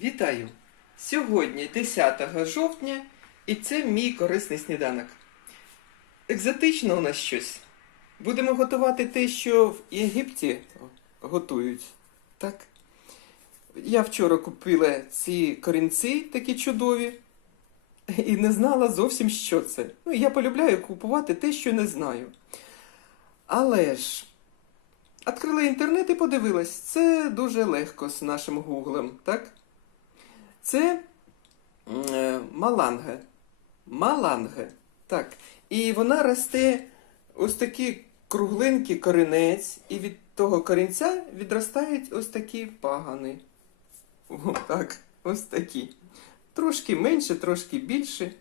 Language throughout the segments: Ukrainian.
Вітаю! Сьогодні 10 жовтня, і це мій корисний сніданок. Екзотично у нас щось. Будемо готувати те, що в Єгипті готують. Так? Я вчора купила ці корінці такі чудові і не знала зовсім, що це. Ну, я полюбляю купувати те, що не знаю. Але ж Відкрила інтернет і подивилась. Це дуже легко з нашим гуглем, так? Це е, маланга. Маланга. Так. І вона росте ось такий кругленький корінець, і від того корінця відростають ось такі пагани. О, ось такі. Трошки менше, трошки більше.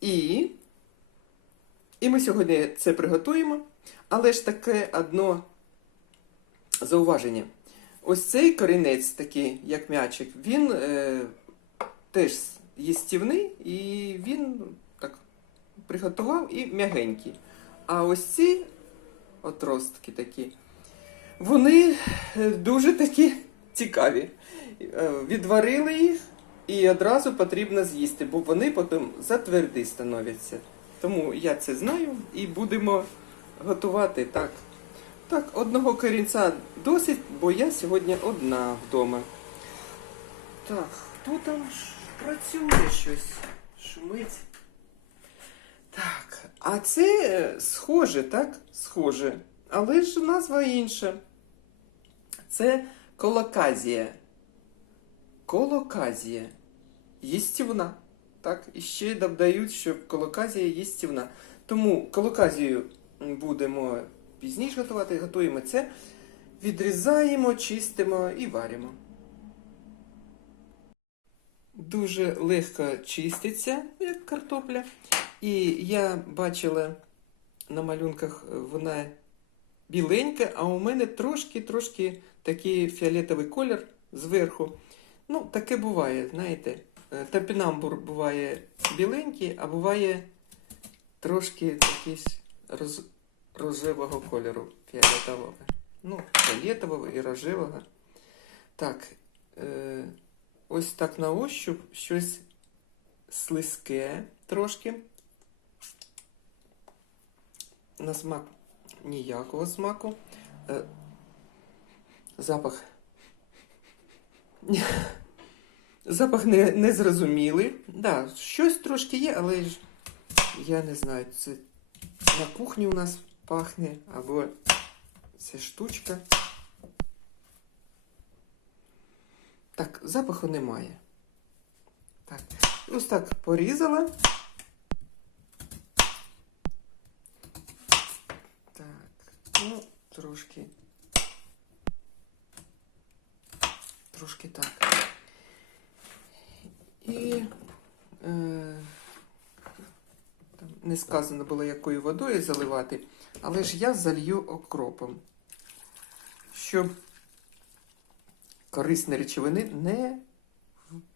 І, і ми сьогодні це приготуємо. Але ж таке одно зауваження. Ось цей корінець, такий, як м'ячик, він е, теж їстівний і він так приготував і м'ягенький. А ось ці отростки такі, вони е, дуже такі цікаві. Е, Відварили їх і одразу потрібно з'їсти, бо вони потім затверді становляться. Тому я це знаю і будемо готувати так. Так, одного корінця досить, бо я сьогодні одна вдома. Так, хто там працює щось? Шумить. Так, а це е, схоже, так? Схоже. Але ж назва інша. Це колоказія. Колоказія. Їстівна. Так, і ще додають, що колоказія їстівна. Тому колоказію будемо пізніше готувати, готуємо це, відрізаємо, чистимо і варимо. Дуже легко чиститься, як картопля. І я бачила на малюнках вона біленька, а у мене трошки-трошки такий фіолетовий колір зверху. Ну, таке буває, знаєте. Е, Топінамбур буває біленький, а буває трошки якийсь роз, рожевого кольору фіолетового. Ну, фіолетового і рожевого. Так, е, ось так на ощуп щось слизьке трошки. На смак ніякого смаку. Е, запах. Запах не, незрозумілий. Да, щось трошки є, але ж я не знаю, це на кухні у нас пахне, або ця штучка. Так, запаху немає. Так, ось так порізала. Так, ну, трошки. Трошки так. І е, не сказано було, якою водою заливати, але ж я залью окропом, щоб корисні речовини не,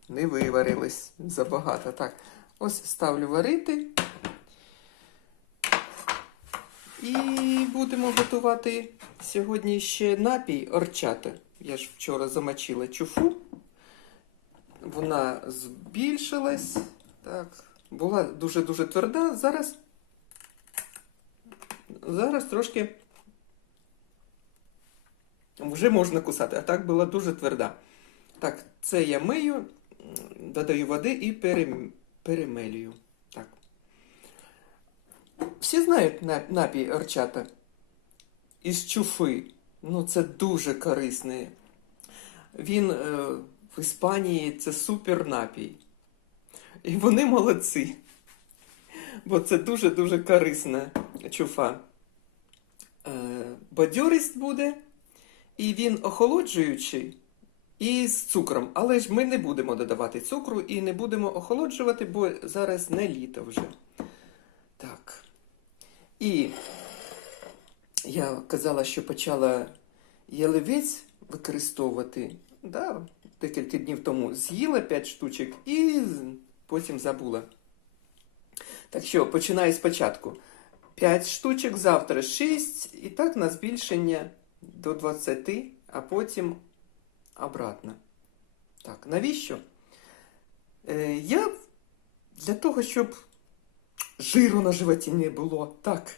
не виварились забагато. Так, ось ставлю варити. І будемо готувати сьогодні ще напій орчата. Я ж вчора замочила чуфу. Вона збільшилась. Так, була дуже-дуже тверда. Зараз зараз трошки вже можна кусати, а так була дуже тверда. Так, це я мию, додаю води і перем... перемелюю. Так. Всі знають напій орчата із чуфи. Ну, це дуже корисний. Він е, в Іспанії це супер напій. І вони молодці. Бо це дуже-дуже корисна чуфа. Е, бадьорість буде, і він охолоджуючий і з цукром. Але ж ми не будемо додавати цукру і не будемо охолоджувати, бо зараз не літо вже. Так. І я казала, що почала ялевець використовувати. Да, декілька днів тому з'їла 5 штучок і потім забула. Так що починаю спочатку. 5 штучок, завтра 6, і так на збільшення до 20, а потім обратно. Так, навіщо? Е, я для того, щоб жиру на животі не було. Так.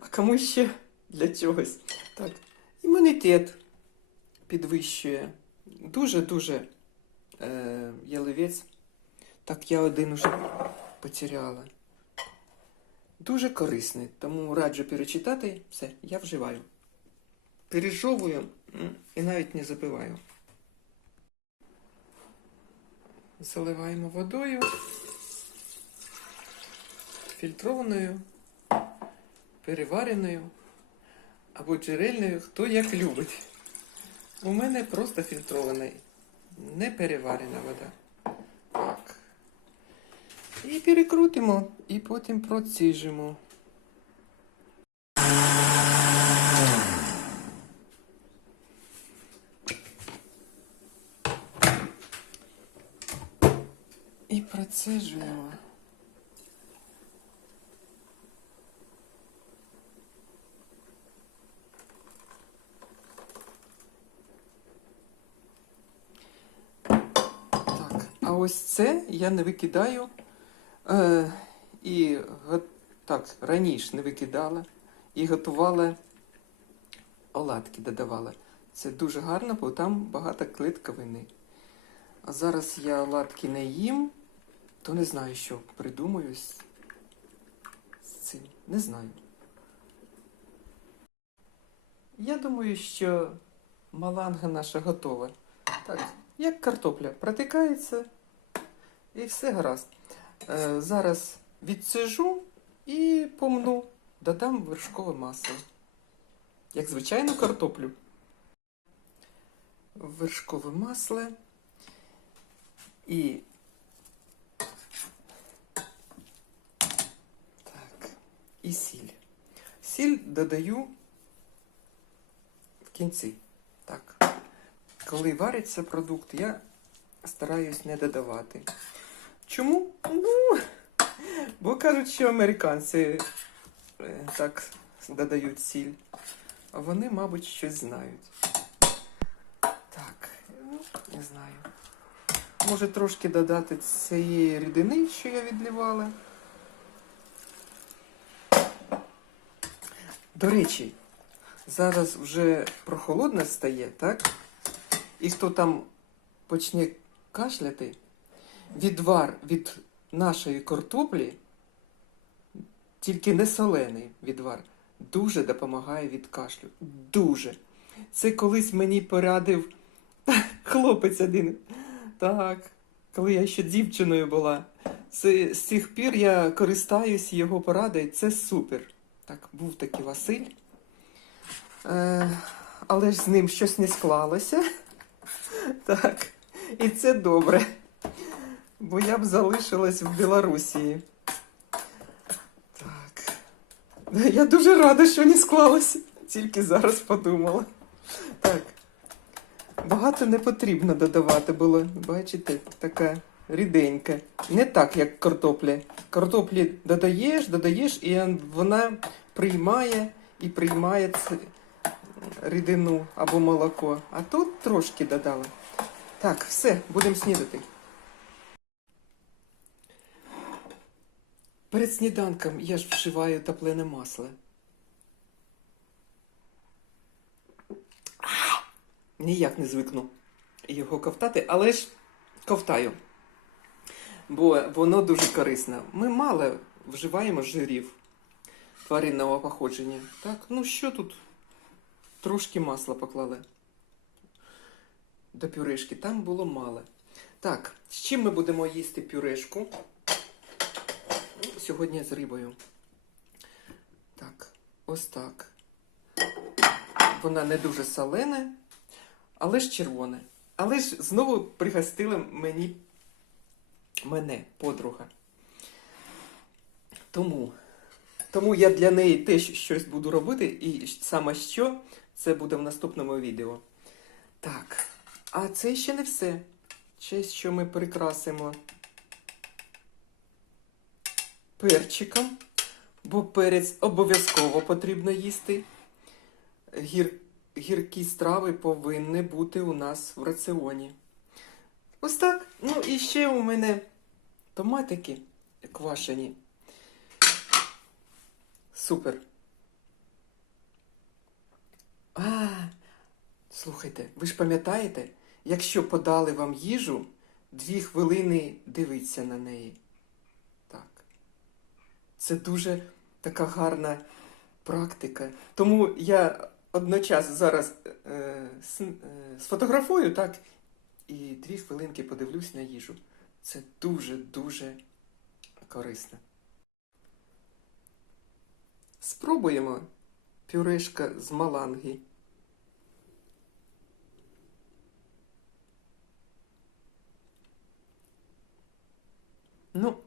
А кому ще для чогось. Так. Імунітет підвищує. Дуже-дуже е, яловець. Так, я один уже потеряла. Дуже корисний, тому раджу перечитати. Все, я вживаю. Пережовую і навіть не запиваю. Заливаємо водою, фільтрованою, перевареною або джерельною, хто як любить. У мене просто фільтрована, не переварена вода. І перекрутимо, і потім проціжимо. І процежуємо. Так, а ось це я не викидаю. Е, і так, раніше не викидала і готувала оладки додавала. Це дуже гарно, бо там багато клітковини. А зараз я оладки не їм, то не знаю, що придумаю з, з цим. Не знаю. Я думаю, що маланга наша готова. Так, як картопля, протикається і все гаразд. Е, зараз відсижу і помну, додам вершкове масло. Як звичайну картоплю. Вершкове масло і так, і сіль. Сіль додаю в кінці. Так. Коли вариться продукт, я стараюсь не додавати. Чому? Ну, бо кажуть, що американці е, так додають сіль. А вони, мабуть, щось знають. Так, ну, не знаю. Може трошки додати цієї рідини, що я відливала. До речі, зараз вже прохолодно стає, так? І хто там почне кашляти, відвар від нашої картоплі, тільки не солений відвар, дуже допомагає від кашлю. Дуже. Це колись мені порадив хлопець один. Так, коли я ще дівчиною була. Це, з цих пір я користаюсь його порадою. Це супер. Так, був такий Василь. Е, але ж з ним щось не склалося. Так, і це добре. Бо я б залишилась в Білорусі. Так. Я дуже рада, що не склалося. Тільки зараз подумала. Так. Багато не потрібно додавати було. Бачите, така ріденька. Не так, як картопля. Картоплі додаєш, додаєш, і вона приймає і приймає рідину або молоко. А тут трошки додали. Так, все, будемо снідати. Перед сніданком я ж вживаю топлене масло. Ніяк не звикну його ковтати, але ж ковтаю. Бо воно дуже корисне. Ми мало вживаємо жирів тваринного походження. Так, ну що тут? Трошки масла поклали до пюрешки. Там було мало. Так, з чим ми будемо їсти пюрешку? Сьогодні з рибою. Так, ось так. Вона не дуже солена, але ж червона. Але ж знову пригостила мені мене, подруга. Тому, тому я для неї теж щось буду робити, і саме що це буде в наступному відео. Так, а це ще не все. Ще що ми прикрасимо перчиком, бо перець обов'язково потрібно їсти. Гір... Гіркі страви повинні бути у нас в раціоні. Ось так. Ну і ще у мене томатики квашені. Супер. А, слухайте, ви ж пам'ятаєте, якщо подали вам їжу, дві хвилини дивіться на неї. Це дуже така гарна практика. Тому я одночасно зараз е, с- е, сфотографую, так, і дві хвилинки подивлюсь на їжу. Це дуже-дуже корисно. Спробуємо пюрешка з маланги. Ну,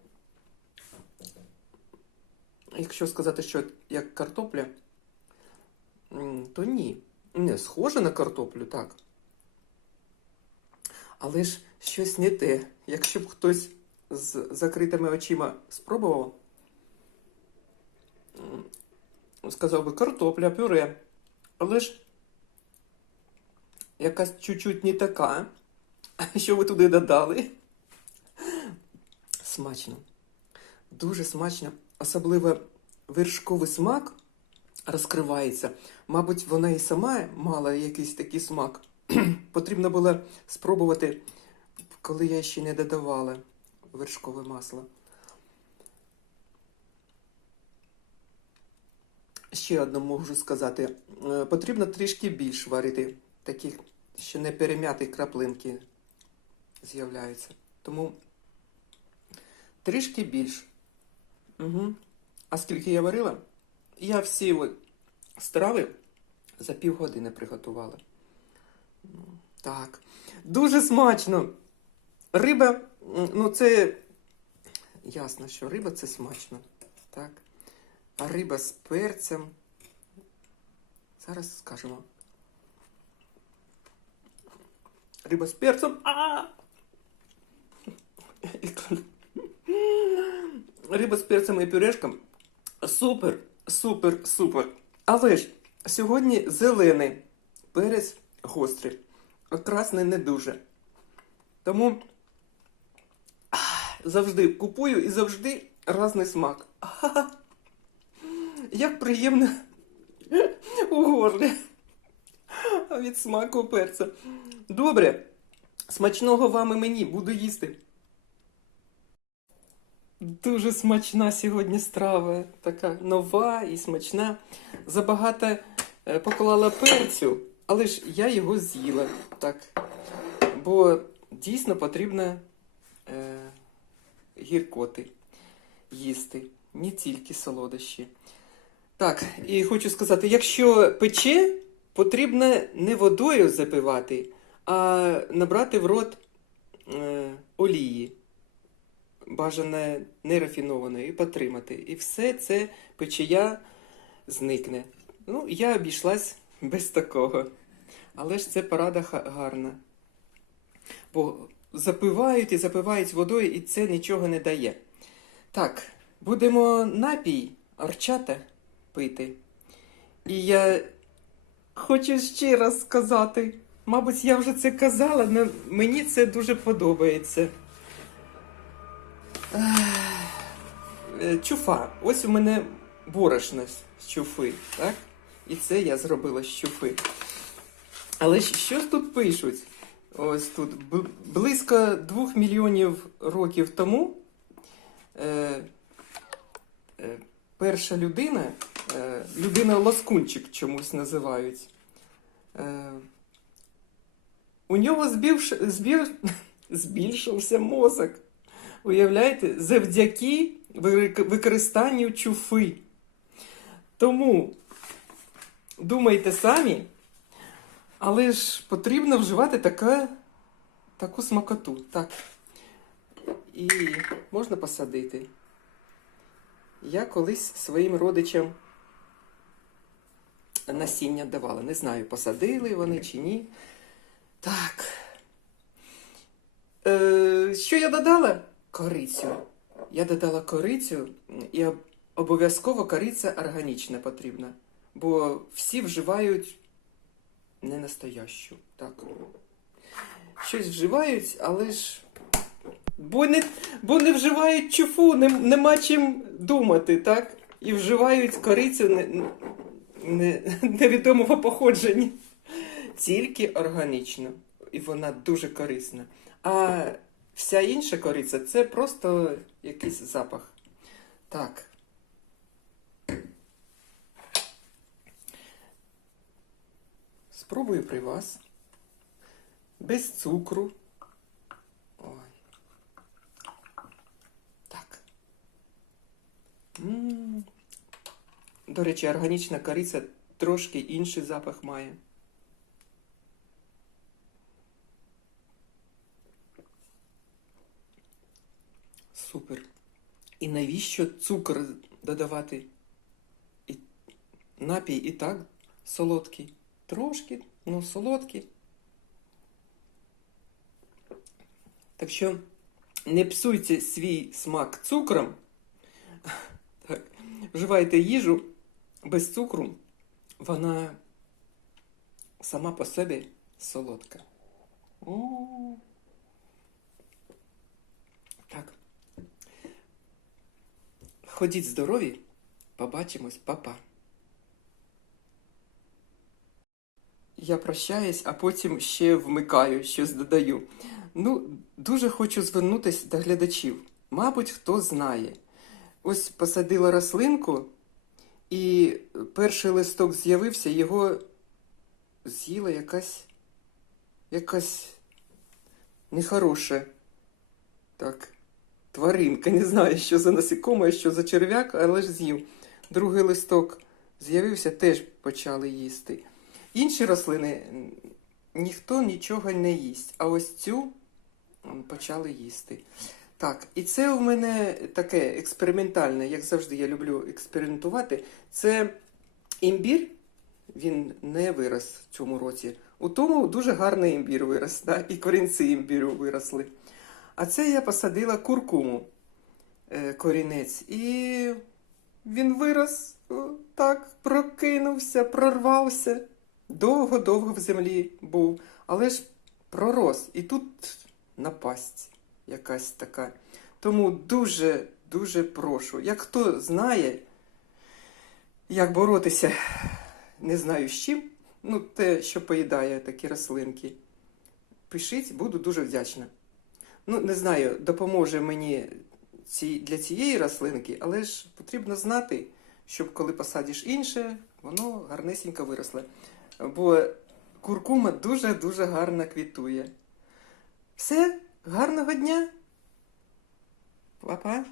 якщо сказати, що як картопля, то ні. Не схоже на картоплю, так. Але ж щось не те. Якщо б хтось з закритими очима спробував, сказав би картопля, пюре. Але ж якась чуть-чуть не така. Що ви туди додали? Смачно. Дуже смачно. Особливо вершковий смак розкривається. Мабуть, вона і сама мала якийсь такий смак. Потрібно було спробувати, коли я ще не додавала вершкове масло. Ще одне можу сказати. Е, Потрібно трішки більш варити, таких, що не перем'яті краплинки з'являються. Тому трішки більш. Угу. А скільки я варила? Я всі страви за півгодини приготувала. Ну, Так. Дуже смачно. Риба, ну це ясно, що риба це смачно. Так. А риба з перцем. Зараз скажемо. Риба з перцем. А! Риба з перцем і пюрешком. Супер, супер, супер. Але ж сьогодні зелений перець гострий, а красний не дуже. Тому завжди купую і завжди різний смак. А, як приємно у горлі від смаку перця. Добре, смачного вам і мені буду їсти. Дуже смачна сьогодні страва, така нова і смачна. Забагато е, поклала перцю, але ж я його з'їла. Так. Бо дійсно потрібно е, гіркоти їсти, не тільки солодощі. Так, і хочу сказати, якщо пече, потрібно не водою запивати, а набрати в рот е, олії бажане нерафінованої, і потримати. І все це печія зникне. Ну, я обійшлась без такого. Але ж це порада гарна. Бо запивають і запивають водою, і це нічого не дає. Так, будемо напій орчата пити. І я хочу ще раз сказати. Мабуть, я вже це казала, але мені це дуже подобається. Е, Чуфа. Ось у мене борошно з чуфи, так? І це я зробила з чуфи. Але що тут пишуть? Ось тут близько двох мільйонів років тому е, е, перша людина, е, людина ласкунчик чомусь називають. Е, у нього збільш, збільш, збільшився мозок. Уявляєте, завдяки використанню чуфи. Тому думайте самі, але ж потрібно вживати така, таку смакоту. Так. І можна посадити. Я колись своїм родичам насіння давала. Не знаю, посадили вони чи ні. Так. Е, що я додала? Корицю. Я додала корицю, і обов'язково кориця органічна потрібна. Бо всі вживають не настоящу. Так. щось вживають, але ж. Бо не, бо не вживають чуфу, не, нема чим думати, так? І вживають корицю не, не, невідомого походження. Тільки органічно. І вона дуже корисна. А вся інша кориця це просто якийсь запах. Так. Спробую при вас. Без цукру. Ой. Так. м До речі, органічна кориця трошки інший запах має. Супер. І навіщо цукор додавати? І напій і так солодкий. Трошки, ну солодкий. Так що не псуйте свій смак цукром. Так, вживайте їжу без цукру, вона сама по собі солодка. О. Так. Ходіть здорові, побачимось, папа. Я прощаюсь, а потім ще вмикаю, щось додаю. Ну, дуже хочу звернутися до глядачів. Мабуть, хто знає. Ось посадила рослинку, і перший листок з'явився, його з'їла якась якась нехороша. Так, тваринка. Не знаю, що за насекоме, що за черв'як, але ж з'їв. Другий листок з'явився, теж почали їсти. Інші рослини ніхто нічого не їсть, а ось цю почали їсти. Так, і це у мене таке експериментальне, як завжди, я люблю експериментувати. Це імбір, він не вирос в цьому році. У тому дуже гарний імбір вирос, да? і корінці імбіру виросли. А це я посадила куркуму е, корінець. І він вирос, так, прокинувся, прорвався. Довго-довго в землі був, але ж пророс. І тут напасть якась така. Тому дуже, дуже прошу. Як хто знає, як боротися, не знаю з чим, ну, те, що поїдає такі рослинки, пишіть, буду дуже вдячна. Ну, не знаю, допоможе мені ці, для цієї рослинки, але ж потрібно знати, щоб коли посадиш інше, воно гарнесенько виросло. Бо куркума дуже-дуже гарно квітує. Все, гарного дня! Па-па!